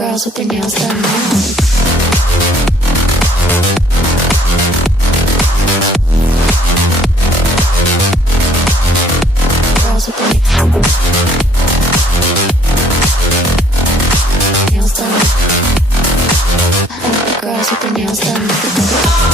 girls with their nails done now. Girls with their nails done. Girls with their nails done.